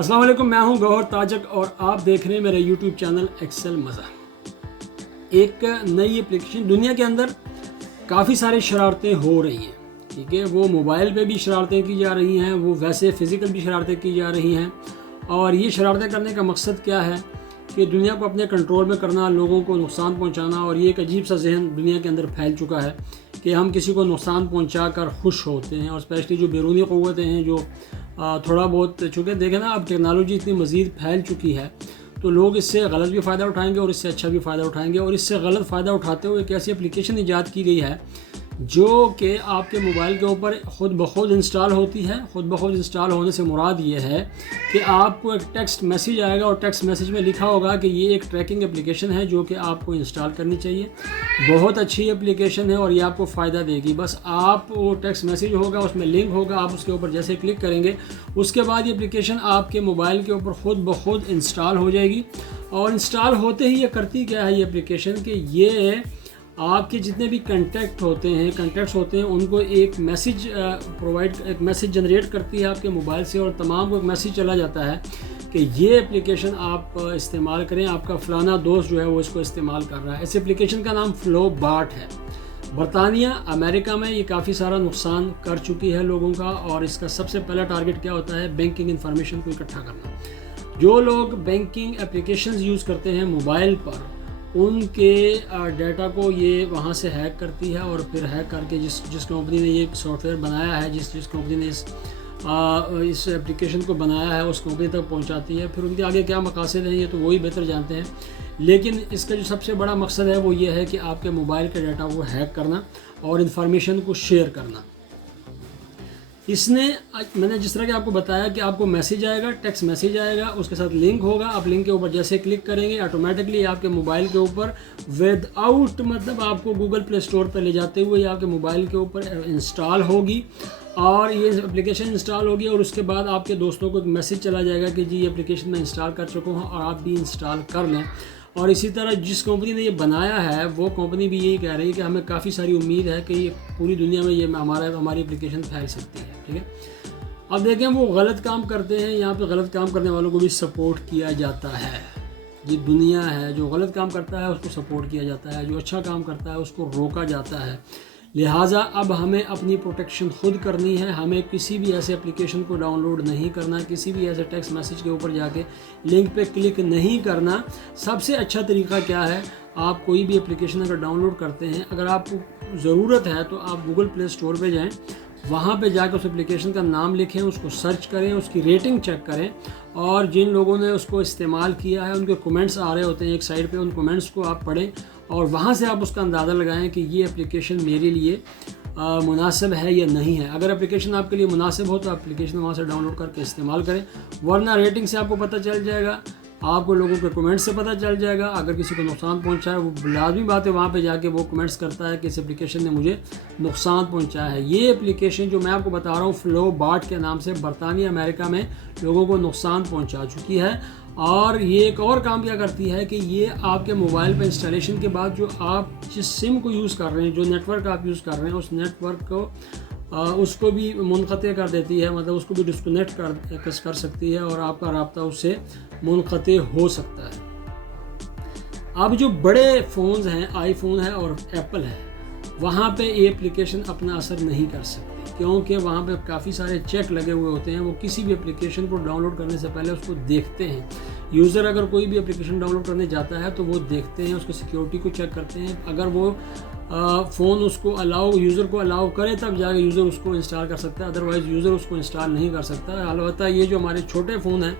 السلام علیکم، میں ہوں گوہر تاجک اور آپ دیکھ رہے ہیں میرا یوٹیوب چینل ایکسل مزہ۔ ایک نئی اپلیکیشن دنیا کے اندر کافی ساری شرارتیں ہو رہی ہیں، ٹھیک ہے، وہ موبائل پہ بھی شرارتیں کی جا رہی ہیں، وہ ویسے فزیکل بھی شرارتیں کی جا رہی ہیں۔ اور یہ شرارتیں کرنے کا مقصد کیا ہے کہ دنیا کو اپنے کنٹرول میں کرنا، لوگوں کو نقصان پہنچانا۔ اور یہ ایک عجیب سا ذہن دنیا کے اندر پھیل چکا ہے کہ ہم کسی کو نقصان پہنچا کر خوش ہوتے ہیں، اور اسپیشلی جو بیرونی قوتیں ہیں جو تھوڑا بہت، چونکہ دیکھیں نا اب ٹیکنالوجی اتنی مزید پھیل چکی ہے تو لوگ اس سے غلط بھی فائدہ اٹھائیں گے اور اس سے اچھا بھی فائدہ اٹھائیں گے۔ اور اس سے غلط فائدہ اٹھاتے ہوئے ایک ایسی اپلیکیشن ایجاد کی گئی ہے جو کہ آپ کے موبائل کے اوپر خود بخود انسٹال ہوتی ہے۔ خود بخود انسٹال ہونے سے مراد یہ ہے کہ آپ کو ایک ٹیکسٹ میسیج آئے گا اور ٹیکسٹ میسیج میں لکھا ہوگا کہ یہ ایک ٹریکنگ اپلیکیشن ہے جو کہ آپ کو انسٹال کرنی چاہیے۔ بہت اچھی اپلیکیشن ہے اور یہ آپ کو فائدہ دے گی۔ بس آپ وہ ٹیکسٹ میسیج ہوگا، اس میں لنک ہوگا، آپ اس کے اوپر جیسے کلک کریں گے اس کے بعد یہ اپلیکیشن آپ کے موبائل کے اوپر خود بخود انسٹال ہو جائے گی۔ اور انسٹال ہوتے ہی یہ کرتی کیا ہے یہ اپلیکیشن کہ یہ آپ کے جتنے بھی کنٹیکٹس ہوتے ہیں ان کو ایک میسیج ایک میسیج جنریٹ کرتی ہے آپ کے موبائل سے، اور تمام کو ایک میسیج چلا جاتا ہے کہ یہ اپلیکیشن آپ استعمال کریں، آپ کا فلانا دوست جو ہے وہ اس کو استعمال کر رہا ہے۔ اس اپلیکیشن کا نام فلو باٹ ہے۔ برطانیہ امریکہ میں یہ کافی سارا نقصان کر چکی ہے لوگوں کا، اور اس کا سب سے پہلا ٹارگٹ کیا ہوتا ہے؟ بینکنگ انفارمیشن کو اکٹھا کرنا۔ جو لوگ بینکنگ اپلیکیشنز یوز کرتے ہیں موبائل پر، ان کے ڈیٹا کو یہ وہاں سے ہیک کرتی ہے، اور پھر ہیک کر کے جس کمپنی نے یہ سافٹ ویئر بنایا ہے، جس کمپنی نے اس اپلیکیشن کو بنایا ہے اس کمپنی تک پہنچاتی ہے۔ پھر ان کے آگے کیا مقاصد ہیں یہ تو وہی بہتر جانتے ہیں، لیکن اس کا جو سب سے بڑا مقصد ہے وہ یہ ہے کہ آپ کے موبائل کے ڈیٹا کو ہیک کرنا اور انفارمیشن کو شیئر کرنا۔ میں نے جس طرح کہ آپ کو بتایا کہ آپ کو میسیج آئے گا، ٹیکسٹ میسیج آئے گا، اس کے ساتھ لنک ہوگا، آپ لنک کے اوپر جیسے کلک کریں گے آٹومیٹکلی آپ کے موبائل کے اوپر ود آؤٹ مطلب آپ کو گوگل پلے اسٹور پہ لے جاتے ہوئے آپ کے موبائل کے اوپر انسٹال ہوگی، اور یہ اپلیکیشن انسٹال ہوگی، اور اس کے بعد آپ کے دوستوں کو ایک میسیج چلا جائے گا کہ جی یہ اپلیکیشن میں انسٹال کر چکا ہوں اور آپ بھی انسٹال کر لیں۔ اور اسی طرح جس کمپنی نے یہ بنایا ہے وہ کمپنی بھی یہی کہہ رہی ہے کہ ہمیں کافی ساری امید ہے کہ یہ پوری دنیا میں یہ ہماری اپلیکیشن پھیل سکتی ہے، ٹھیک ہے۔ اب دیکھیں وہ غلط کام کرتے ہیں، یہاں پہ غلط کام کرنے والوں کو بھی سپورٹ کیا جاتا ہے۔ یہ دنیا ہے، جو غلط کام کرتا ہے اس کو سپورٹ کیا جاتا ہے، جو اچھا کام کرتا ہے اس کو روکا جاتا ہے۔ لہٰذا اب ہمیں اپنی پروٹیکشن خود کرنی ہے، ہمیں کسی بھی ایسے اپلیکیشن کو ڈاؤن لوڈ نہیں کرنا، کسی بھی ایسے ٹیکسٹ میسیج کے اوپر جا کے لنک پہ کلک نہیں کرنا۔ سب سے اچھا طریقہ کیا ہے؟ آپ کوئی بھی اپلیکیشن اگر ڈاؤن لوڈ کرتے ہیں، اگر آپ کو ضرورت ہے تو آپ گوگل پلے اسٹور پہ جائیں، وہاں پہ جا کے اس اپلیکیشن کا نام لکھیں، اس کو سرچ کریں، اس کی ریٹنگ چیک کریں، اور جن لوگوں نے اس کو استعمال کیا ہے ان کے کومنٹس آ رہے ہوتے ہیں ایک سائڈ پہ، ان کومنٹس کو آپ پڑھیں اور وہاں سے آپ اس کا اندازہ لگائیں کہ یہ اپلیکیشن میرے لیے مناسب ہے یا نہیں ہے۔ اگر اپلیکیشن آپ کے لیے مناسب ہو تو اپلیکیشن وہاں سے ڈاؤن لوڈ کر کے استعمال کریں، ورنہ ریٹنگ سے آپ کو پتہ چل جائے گا، آپ کو لوگوں کے کومنٹس سے پتہ چل جائے گا۔ اگر کسی کو نقصان پہنچا ہے وہ لازمی بات ہے وہاں پہ جا کے وہ کومنٹس کرتا ہے کہ اس اپلیکیشن نے مجھے نقصان پہنچایا ہے۔ یہ اپلیکیشن جو میں آپ کو بتا رہا ہوں فلو باٹ کے نام سے برطانیہ امریکہ میں لوگوں کو نقصان پہنچا چکی ہے، اور یہ ایک اور کام کیا کرتی ہے کہ یہ آپ کے موبائل پہ انسٹالیشن کے بعد جو آپ جس سم کو یوز کر رہے ہیں، جو نیٹ ورک آپ یوز کر رہے ہیں، اس نیٹ ورک کو اس کو بھی منقطع کر دیتی ہے، مطلب اس کو بھی ڈسکنیکٹ کر سکتی ہے، اور آپ کا رابطہ اس سے منقطع ہو سکتا ہے۔ اب جو بڑے فونز ہیں، آئی فون ہے اور ایپل ہے، وہاں پہ یہ اپلیکیشن اپنا اثر نہیں کر سکتی، کیونکہ وہاں پہ کافی سارے چیک لگے ہوئے ہوتے ہیں۔ وہ کسی بھی اپلیکیشن کو ڈاؤن لوڈ کرنے سے پہلے اس کو دیکھتے ہیں۔ یوزر اگر کوئی بھی اپلیکیشن ڈاؤن لوڈ کرنے جاتا ہے تو وہ دیکھتے ہیں، اس کی سیکیورٹی کو چیک کرتے ہیں۔ اگر وہ فون اس کو یوزر کو الاؤ کرے تب جا کے یوزر اس کو انسٹال کر سکتا ہے، ادروائز یوزر اس کو انسٹال نہیں کر سکتا۔ البتہ یہ جو ہمارے چھوٹے فون ہیں،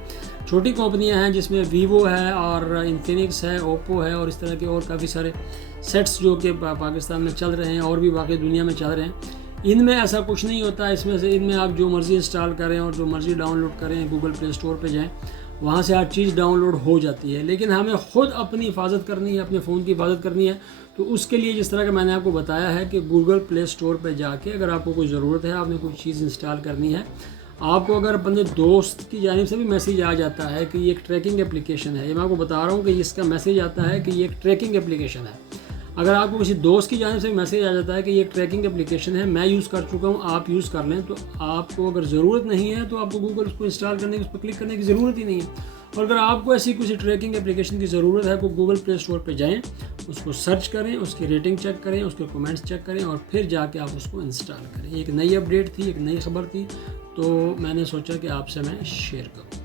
چھوٹی کمپنیاں ہیں جس میں ویوو ہے اور انفینکس ہے، اوپو ہے، اور اس طرح کے اور کافی سارے سیٹس جو کہ پاکستان میں چل رہے ہیں اور بھی باقی دنیا میں چل رہے ہیں، ان میں ایسا کچھ نہیں ہوتا۔ ان میں آپ جو مرضی انسٹال کریں اور جو مرضی ڈاؤن لوڈ کریں، گوگل پلے اسٹور پہ جائیں، وہاں سے ہر چیز ڈاؤن لوڈ ہو جاتی ہے۔ لیکن ہمیں خود اپنی حفاظت کرنی ہے، اپنے فون کی حفاظت کرنی ہے، تو اس کے لیے جس طرح کہ میں نے آپ کو بتایا ہے کہ گوگل پلے اسٹور پہ جا کے اگر آپ کو کوئی ضرورت ہے، آپ نے کوئی چیز انسٹال کرنی ہے، آپ کو اگر اپنے دوست کی جانب سے بھی میسیج آ جاتا ہے کہ یہ ایک ٹریکنگ اپلیکیشن ہے، یہ میں آپ کو بتا رہا ہوں کہ اس کا میسیج آتا ہے کہ یہ ایک ٹریکنگ اپلیکیشن ہے، اگر آپ کو کسی دوست کی جانب سے میسیج آ جاتا ہے کہ یہ ایک ٹریکنگ اپلیکیشن ہے، میں یوز کر چکا ہوں، آپ یوز کر لیں، تو آپ کو اگر ضرورت نہیں ہے تو آپ کو گوگل اس کو انسٹال کرنے کی، اس پر کلک کرنے کی ضرورت ہی نہیں ہے۔ اور اگر آپ کو ایسی کسی ٹریکنگ اپلیکیشن کی ضرورت ہے تو گوگل پلے اسٹور پہ جائیں، اس کو سرچ کریں، اس کی ریٹنگ چیک کریں، اس کے کومنٹس چیک کریں، اور پھر جا کے آپ اس کو انسٹال کریں۔ ایک نئی اپڈیٹ تھی، ایک نئی خبر تھی، تو میں نے سوچا کہ آپ سے میں شیئر کروں۔